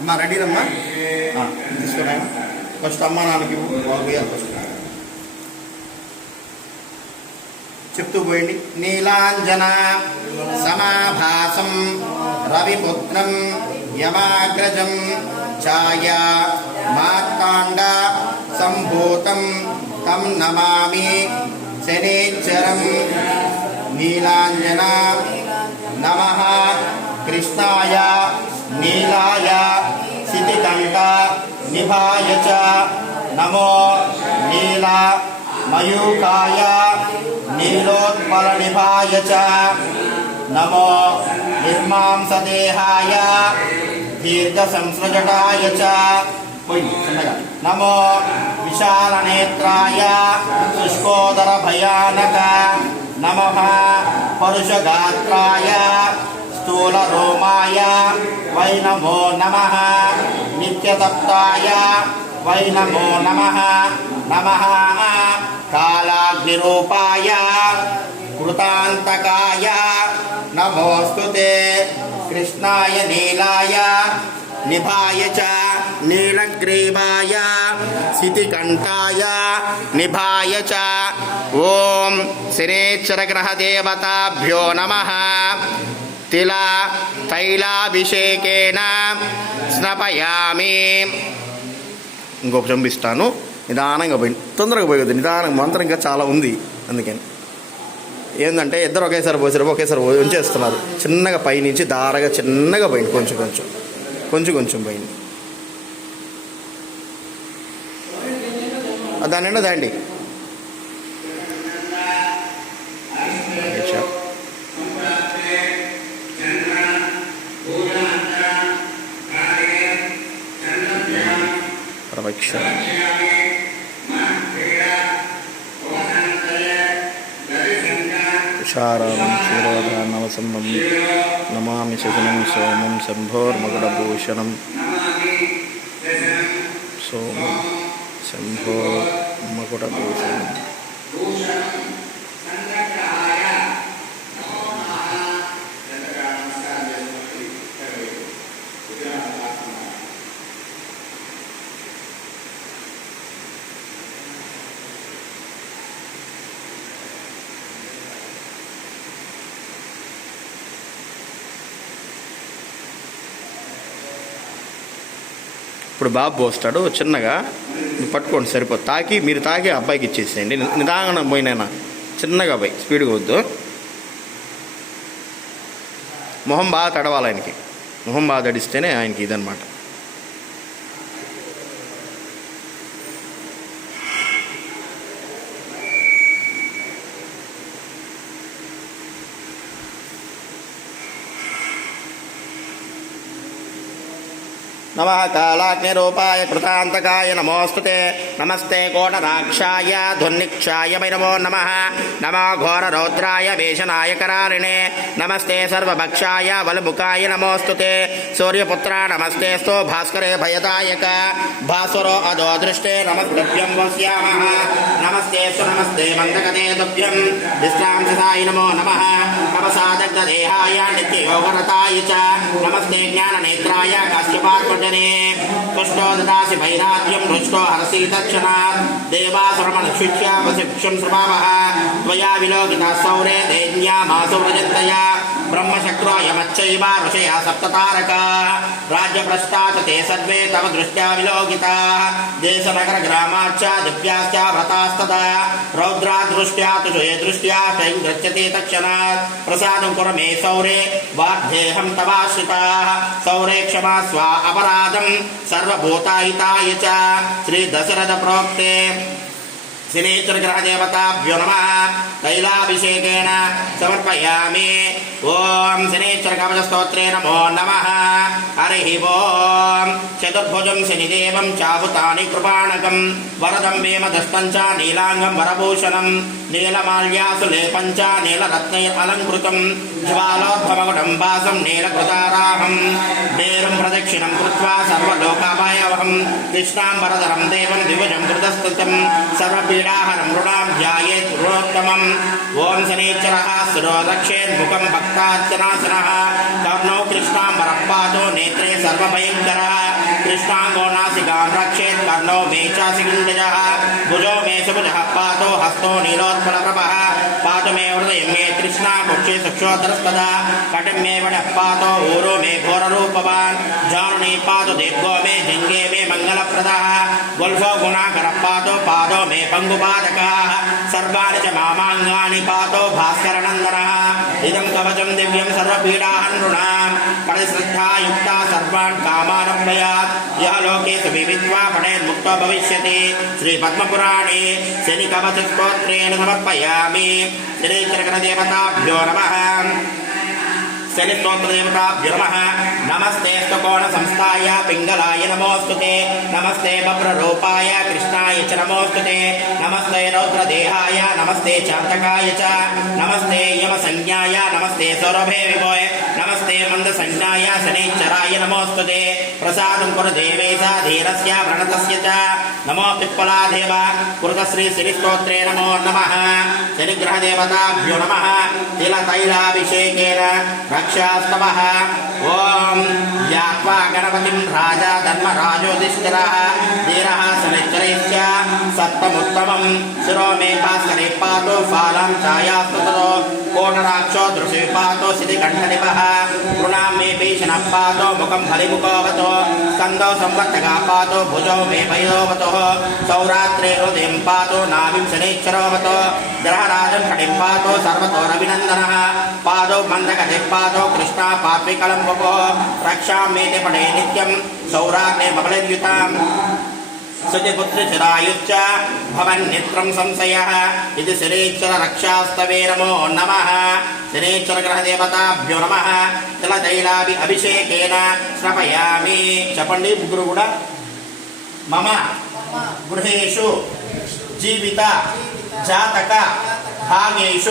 అమ్మ రెడీరమ్మా తీసుకురా ఫస్ట్ అమ్మ నాన్నకి ఫస్ట్ చెప్తూ పోయింది. నీలాంజన సమాభాసం రవిపుత్రం యమాగ్రజం ఛాయా మార్తాండ సంభూతం తం నమామి శనేశ్వరం. నీలాంజన నమః కృష్ణాయ నీలాయ శితికంఠ నిభాయ చ నమో నీలా మయూఖాయ నీలోత్పల నిభాయ చ నమో నిర్మాంసదేహాయ దీర్ఘ సంసృజటాయ చ నమో విశాలనేత్రాయ శుష్కోదర భయానక నమః పరుషగాత్రాయ స్థూల రోమాయ వై నమో నమః నిత్యతప్తాయ వై నమో నమః నమః కాలాగ్నిరూపాయ కృతాంతకాయ నమోస్తుతే కృష్ణాయ నీలాయ నిభాయ చ నీలగ్రీవాయ శితికంఠాయ నిభాయ చ. ఓం శనేశ్వరగ్రహదేవతాభ్యో నమః. తిలా తైలాభిషేకేన స్నపయామి. ఇంకొక చంపిస్తాను. నిదానంగా పోయి తొందరగా పోయొద్దు, నిదానంగా మంత్రం ఇంకా చాలా ఉంది. అందుకని ఏంటంటే ఇద్దరు ఒకేసారి పోసారు, ఒకేసారి ఉంచేస్తున్నారు. చిన్నగా పైనుంచి దారగా చిన్నగా పోయింది, కొంచెం కొంచెం కొంచెం కొంచెం పోయింది. దాని నిండా దాండి. ప్రవక్ష తుషారాం క్షీరోధానవసంభం నమామి శశనం సోమం శంభోర్మకుటభూషణం సోమం శంభోర్మకుటభూషణం. ఇప్పుడు బాబు పోస్తాడు చిన్నగా, పట్టుకోండి సరిపోదు. మీరు తాకి అబ్బాయికి ఇచ్చేసేయండి. నిదానం పోయినైనా చిన్నగా పోయి, స్పీడ్గా వద్దు. మొహం బాగా తడవాలి ఆయనకి. మొహం బాగా తడిస్తేనే ఆయనకి ఇదనమాట. నమః కాళాగ్నిరూపాయ కృతాంతకాయ నమోస్తుతే. నమస్తే కోటరాక్షాయ ధ్వన్నిక్షాయ వై నమో నమః. నమో ఘోరరౌద్రాయ వేషనాయకరారిణే నమస్తే. సర్వభక్షాయ వలముఖాయ నమోస్తుతే. సూర్యపుత్ర నమస్తేస్తు భాస్కరే భయదాయక. భాస్వరో అదో దృష్టే నమస్తుభ్యం వస్యామః. నమస్తేస్తు నమస్తే మందగతే తుభ్యం. విశ్రాంససాయ నమో నమః. తపసాదగ్ధదేహాయ నిత్యయోగరతాయ చ నమస్తే. జ్ఞాననేత్రాయ కాశ్యపాత్మజనే. కృష్ణో దదాసి వైరాగ్యం హృష్టో హరసి దక్షిణాత్. దేవాసురమనుక్షుష్యాపశిక్షం శ్రమావః. త్వయా విలోకితః సౌరే దైన్యామాసురజత్తయా. బ్రహ్మశక్రో యమచ్చైవ ఋషయः సప్తతారకాः. రాజ్యభ్రష్టాచ తే సర్వే తవ దృష్ట్యా విలోకితాः. దేశనగరగ్రామాశ్చ దివ్యాశ్చ వ్రతాస్తదా. రౌద్రాదృష్ట్యా తుషే దృష్ట్యా శైం గచ్చతే తక్షణాత్. ప్రసాదం కుర మే సౌరే వాగ్దేహం తవాశ్రితాः. సౌరే క్షమా స్వా అపరాధం సర్వభూతాహితాయ చ. శ్రీ దశరథ ప్రోక్తే. శనేశ్వరగ్రహదేవతాభ్యో నమః. తైలాభిషేకేన సమర్పయామి. ఓం శనేశ్వరకవచస్తోత్రే నమో నమః. హరి ఓం. చతుర్భుజం శనిదేవం చాభుతాని కృపాణకం వరదం వేమదష్టం చ నీలాంగం వరభూషణం నీలమాల్యాసు లేపంచ నీలరత్నైరలంకృతం జ్వాలోద్భవగుడం వాసం నీలకృతారాహం మేరుం ప్రదక్షిణం కృత్వా సర్వలోకాభయవహం కృష్ణాంబరధరం దేవం ద్విభుజం కృతస్థితం సర్వపీడాహరం మృడాం ధ్యాయేత్ పురోత్తమం ఓం శనీశ్వరః శిరో రక్షేన్ముఖం భక్తార్చనాశనః కర్ణో కృష్ణాంబరః పాదో నేత్రే సర్వభయంకరः కృష్ణాంగో నాసికాం రక్షేత్ కర్ణో మే చాసిగుండజः భుజో మే సుభుజः పాదో హస్తో నీలోత్పలప్రభः పాదో మే హృదయం మే కృష్ణా కుక్షే సుక్షోదరస్తదా కటిం మే వడః పాదో ఊరో మే ఘోరరూపవాన్ జానునీ పాదో దీర్ఘో మే జింగే మే మంగళప్రదः గుల్ఫో గుణాకరః పాదో మే పంగుపాదకः సర్వాణి చ మామాంగాని పాదో భాస్కరనందనः ఇదం కవచం దివ్యం సర్వపీడాహన్నృణాం పరిశ్రద్ధాయుక్తా సర్వాన్ కామానప్రయాత్ యః లోకే సువివిద్వా పఠేన్ముక్తో భవిష్యతి శ్రీ పద్మపురాణే శని కవచ స్తోత్రేణ సమర్పయామి శనీశ్వరగణదేవతాభ్యో నమః శని స్తోత్రదేవతాభ్యో నమః నమస్తే స్తకోణ సంస్థాయ పింగళాయ నమోస్తుతే నమస్తే బభ్రరూపాయ కృష్ణాయ చ నమోస్తుతే నమస్తే రౌద్రదేహాయ నమస్తే చాంతకాయ చ నమస్తే యమ సంజ్ఞాయ నమస్తే సౌరభే విభోయ నమస్తే మంద సంజ్ఞాయ శనీశ్వరాయ నమోస్తుతే ప్రసాదం కురు దేవేశ ధీరస్య ప్రణతస్య చ నమో పిప్పలాదేవ కృత శ్రీ శని స్తోత్రే నమో నమః శనిగ్రహ దేవతాభ్యో నమః తిలతైలాభిషేకేన రక్షాస్తవః ఓం ధ్యాత్వా గణపతిం రాజా ధర్మరాజోధిష్ఠిరః ధీరః శనిశ్చరైశ్చ సత్వముత్తమం శిరో మే భాస్కరే పాతో ఫాలం ఛాయాస్తతో కోటరాక్షో దృశి పాతో శితికంఠనిపః వృణాం మే భీషణః పాతో ముఖం బలిముఖోవతో స్కందో సంవర్తకా పాతో భుజో మే పయోవతో సౌరాత్రే హృదయం పాతో నాభిం శనైశ్చరోవతో గ్రహరాజం కటిం పాతో సర్వతో రవినందనః పాదో మందగతి పాదో కృష్ణా పాత్వికలం వపో రక్షాం మేతి పడే నిత్యం సౌరాగ్నే బబలయుతాం సుజపుత్రచిరాయుశ్చ భవన్నిత్రం సంశయః ఇది శనీశ్వర రక్షాస్తవే నమో నమః శనీశ్వర గ్రహదేవతాభ్యో నమః తిలతైలాభి అభిషేకేన స్నపయామి చెప్పండి ముగ్గురు కూడా మమ గృహేషు జీవిత జాతక భాగేషు